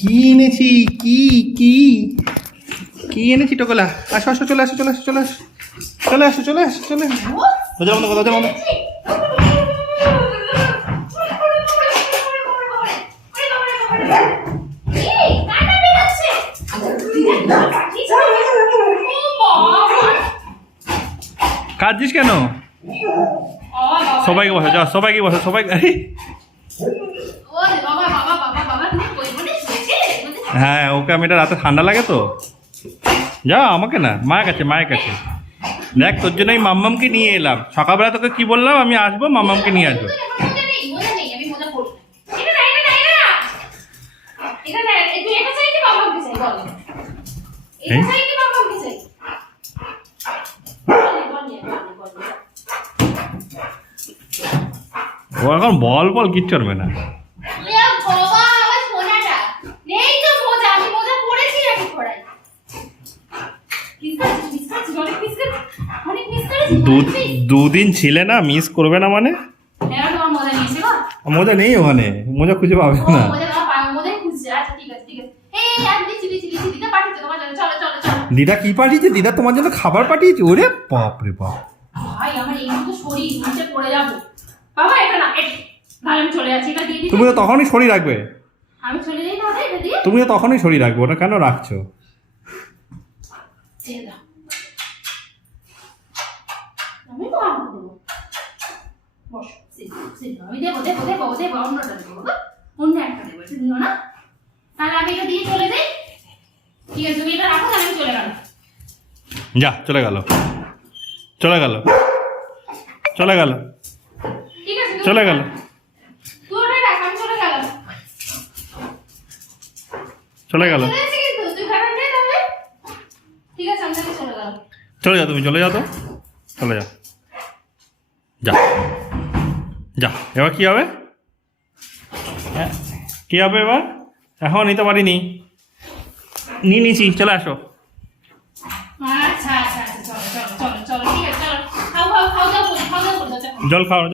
কি এনেছি? কি কি কি এনেছি টোকলা? আসো আসো, চলে আসো, চলে আসো, চলে আসো, চলে আসো, চলে আসো, চলে আসো। দরজা বন্ধ করো, দরজা বন্ধ। কাঁদছিস কেন? সবাইকে বসো, যাও সবাইকে বসো, সবাই। আরে হ্যাঁ, ওকে আমি এটা রাতে ঠান্ডা লাগে তো। যা, আমাকে না, মায়ের কাছে, মায়ের কাছে। দেখ, তোর জন্য আমি মাম্মামকে নিয়ে এলাম। সকালবেলা তোকে কি বললাম, আমি আসবো, মাম্মামকে নিয়ে আসবো। ও এখন বল বল কিচ্ছু হবে না। দুদিন ছিলে না, মিস করবে না মানে? মজা নেই ওখানে, মজা খুঁজে পাবে না। দিদা কি পাঠিয়েছে? দিদা তোমার জন্য খাবার পাঠিয়েছে। ওরে বাপ রে বাপ, তুমি তো তখনই শরীর রাখবে। তুমি তো তখনই শরীর রাখবে, ওটা কেন রাখছো? যা, চলে গেল, চলে গেল, চলে গেল, চলে গেল। চলে গেল, চলে যাও, তুমি চলে যাও তো, চলে যাও। যা যা, এবার কি হবে? হ্যাঁ, কি হবে এবার? এখন নিতে পারিনি, নিয়ে নিয়েছি, চলে আসো। জল খাও।